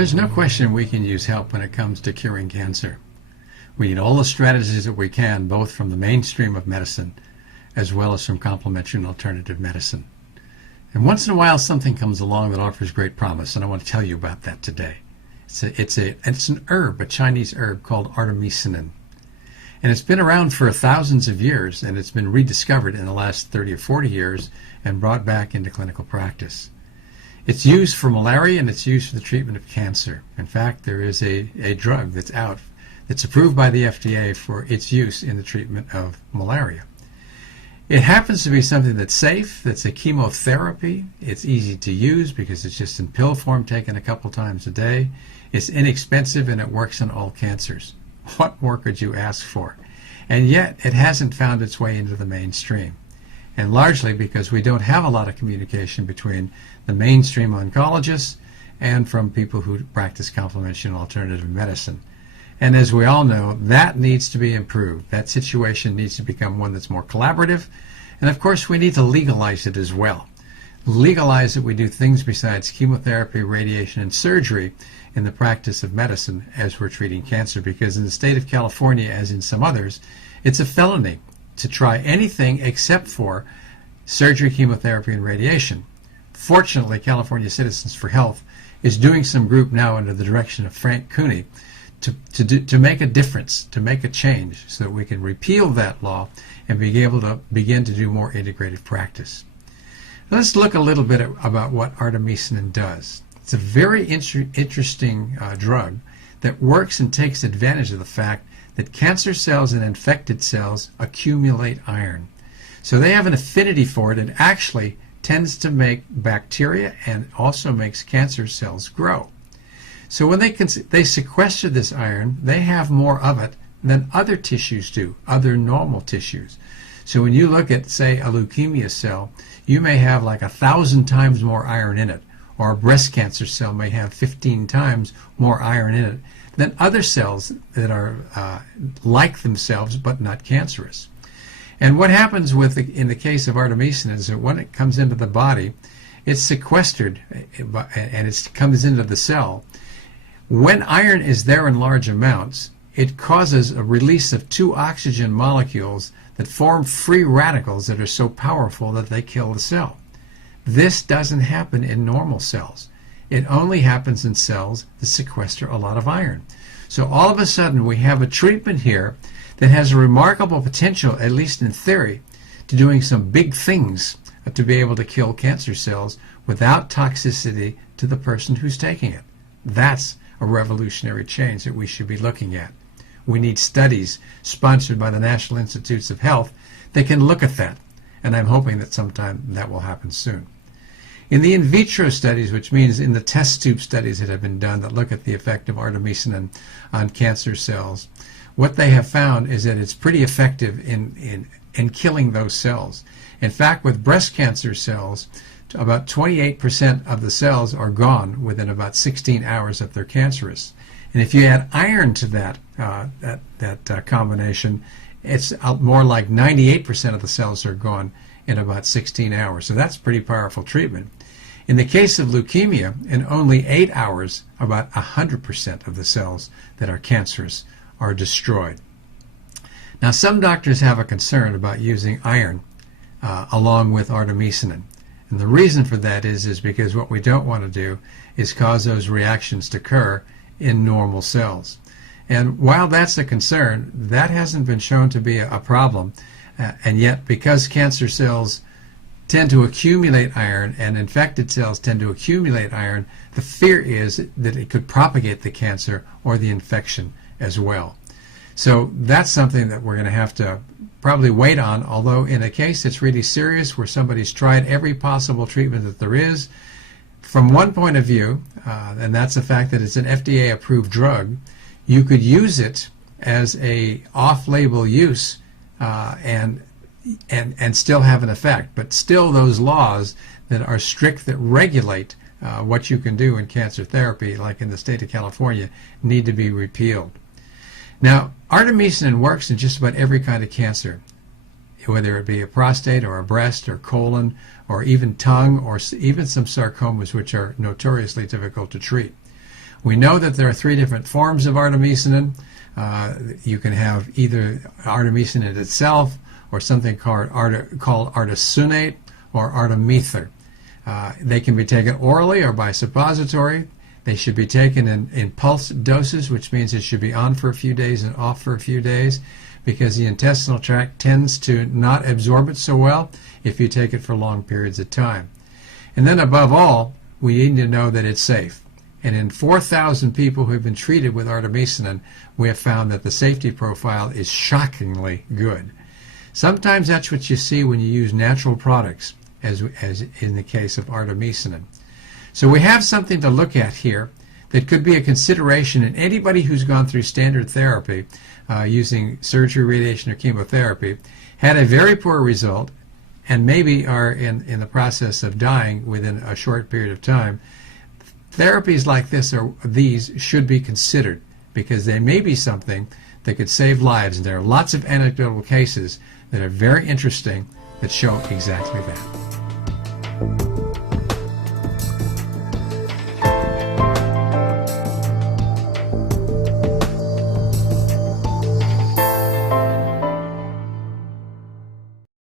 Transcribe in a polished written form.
There's no question we can use help when it comes to curing cancer. We need all the strategies that we can, both from the mainstream of medicine as well as from complementary and alternative medicine. And once in a while something comes along that offers great promise, and I want to tell you about that today. It's an herb, a Chinese herb called artemisinin. And it's been around for thousands of years, and it's been rediscovered in the last 30 or 40 years and brought back into clinical practice. It's used for malaria, and it's used for the treatment of cancer. In fact, there is a drug that's out that's approved by the FDA for its use in the treatment of malaria. It happens to be something that's safe, that's a chemotherapy. It's easy to use because it's just in pill form, taken a couple times a day. It's inexpensive, and it works on all cancers. What more could you ask for? And yet, it hasn't found its way into the mainstream. And largely because we don't have a lot of communication between the mainstream oncologists and from people who practice complementary and alternative medicine. And as we all know, that needs to be improved. That situation needs to become one that's more collaborative. And of course, we need to legalize it as well. Legalize that we do things besides chemotherapy, radiation, and surgery in the practice of medicine as we're treating cancer, because in the state of California, as in some others, it's a felony to try anything except for surgery, chemotherapy, and radiation. Fortunately, California Citizens for Health is doing some group now under the direction of Frank Cooney to make a difference, to make a change, so that we can repeal that law and be able to begin to do more integrative practice. Let's look a little bit about what artemisinin does. It's a very interesting drug that works and takes advantage of the fact that cancer cells and infected cells accumulate iron. So they have an affinity for it, and actually tends to make bacteria and also makes cancer cells grow. So when they sequester this iron, they have more of it than other tissues do, other normal tissues. So when you look at, say, a leukemia cell, you may have like 1,000 times more iron in it, or a breast cancer cell may have 15 times more iron in it than other cells that are like themselves but not cancerous. And what happens in the case of artemisinin is that when it comes into the body, it's sequestered and it comes into the cell. When iron is there in large amounts, it causes a release of 2 oxygen molecules that form free radicals that are so powerful that they kill the cell. This doesn't happen in normal cells. It only happens in cells that sequester a lot of iron. So all of a sudden we have a treatment here that has a remarkable potential, at least in theory, to doing some big things to be able to kill cancer cells without toxicity to the person who's taking it. That's a revolutionary change that we should be looking at. We need studies sponsored by the National Institutes of Health that can look at that, and I'm hoping that sometime that will happen soon. In the in vitro studies, which means in the test tube studies that have been done that look at the effect of artemisinin on cancer cells, what they have found is that it's pretty effective in killing those cells. In fact, with breast cancer cells, about 28% of the cells are gone within about 16 hours that they're cancerous. And if you add iron to that combination, it's more like 98% of the cells are gone in about 16 hours. So that's pretty powerful treatment. In the case of leukemia, in only 8 hours, about 100% of the cells that are cancerous are destroyed. Now, some doctors have a concern about using iron along with artemisinin. And the reason for that is because what we don't want to do is cause those reactions to occur in normal cells. And while that's a concern, that hasn't been shown to be a problem. And yet, because cancer cells tend to accumulate iron and infected cells tend to accumulate iron, the fear is that it could propagate the cancer or the infection as well. So that's something that we're going to have to probably wait on, although in a case that's really serious where somebody's tried every possible treatment that there is, from one point of view, and that's the fact that it's an FDA-approved drug, you could use it as a off-label use and still have an effect. But still those laws that are strict that regulate what you can do in cancer therapy, like in the state of California, need to be repealed. Now, artemisinin works in just about every kind of cancer, whether it be a prostate or a breast or colon or even tongue or even some sarcomas, which are notoriously difficult to treat. We know that there are 3 different forms of artemisinin. You can have either artemisinin itself or something called artesunate or artemether. They can be taken orally or by suppository. They should be taken in pulse doses, which means it should be on for a few days and off for a few days, because the intestinal tract tends to not absorb it so well if you take it for long periods of time. And then above all, we need to know that it's safe. And in 4,000 people who have been treated with artemisinin, we have found that the safety profile is shockingly good. Sometimes that's what you see when you use natural products, as in the case of artemisinin. So we have something to look at here that could be a consideration in anybody who's gone through standard therapy using surgery, radiation, or chemotherapy, had a very poor result, and maybe are in the process of dying within a short period of time. Therapies like these should be considered, because they may be something that could save lives. And there are lots of anecdotal cases that are very interesting that show exactly that.